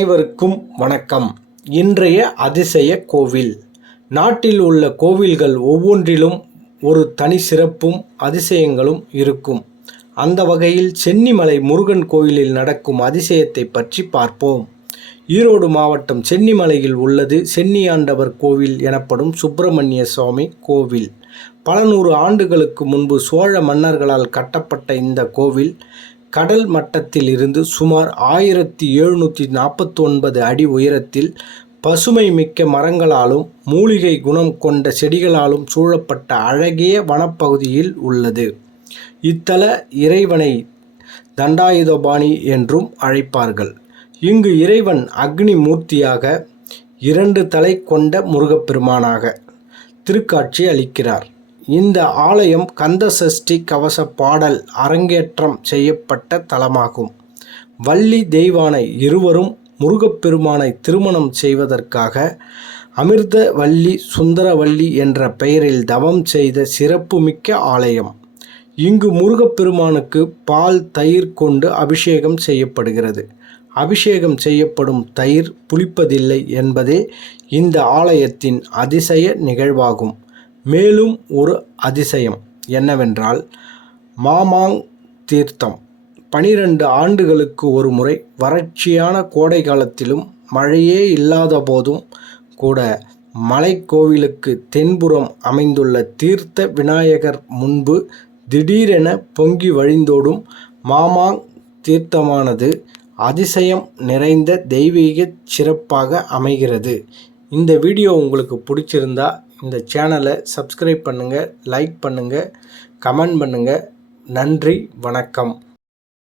அனைவருக்கும் வணக்கம். இன்றைய அதிசய கோவில். நாட்டில் உள்ள கோவில்கள் ஒவ்வொன்றிலும் ஒரு தனி சிறப்பும் அதிசயங்களும் இருக்கும். அந்த வகையில் சென்னிமலை முருகன் கோயிலில் நடக்கும் அதிசயத்தை பற்றி பார்ப்போம். ஈரோடு மாவட்டம் சென்னிமலையில் உள்ளது சென்னியாண்டவர் கோவில் எனப்படும் சுப்பிரமணிய சுவாமி கோவில். பல நூறு ஆண்டுகளுக்கு முன்பு சோழ மன்னர்களால் கட்டப்பட்ட இந்த கோவில் கடல் மட்டத்தில் இருந்து சுமார் ஆயிரத்தி எழுநூற்றி நாற்பத்தொன்பது அடி உயரத்தில் பசுமை மிக்க மரங்களாலும் மூலிகை குணம் கொண்ட செடிகளாலும் சூழப்பட்ட அழகிய வனப்பகுதியில் உள்ளது. இத்தல இறைவனை தண்டாயுதபாணி என்றும் அழைப்பார்கள். இங்கு இறைவன் அக்னி மூர்த்தியாக இரண்டு தலை கொண்ட முருகப்பெருமானாக திருக்காட்சி அளிக்கிறார். இந்த ஆலயம் கந்த சஷ்டி கவச பாடல் அரங்கேற்றம் செய்யப்பட்ட தலமாகும். வள்ளி தெய்வானை இருவரும் முருகப்பெருமானை திருமணம் செய்வதற்காக அமிர்தவல்லி சுந்தரவல்லி என்ற பெயரில் தவம் செய்த சிறப்புமிக்க ஆலயம். இங்கு முருகப்பெருமானுக்கு பால் தயிர் கொண்டு அபிஷேகம் செய்யப்படுகிறது. அபிஷேகம் செய்யப்படும் தயிர் புளிப்பதில்லை என்பதே இந்த ஆலயத்தின் அதிசய நிகழ்வாகும். மேலும் ஒரு அதிசயம் என்னவென்றால் மாமாங் தீர்த்தம் பனிரெண்டு ஆண்டுகளுக்கு ஒரு முறை வறட்சியான கோடை காலத்திலும் மழையே இல்லாத போதும் கூட மலைக்கோவிலுக்கு தென்புறம் அமைந்துள்ள தீர்த்த விநாயகர் முன்பு திடீரென பொங்கி வழிந்தோடும் மாமாங் தீர்த்தமானது அதிசயம் நிறைந்த தெய்வீக சிறப்பாக அமைகிறது. இந்த வீடியோ உங்களுக்கு பிடிச்சிருந்தா இந்த சேனலை சப்ஸ்கிரைப் பண்ணுங்கள் லைக் பண்ணுங்கள் கமெண்ட் பண்ணுங்கள் நன்றி வணக்கம்.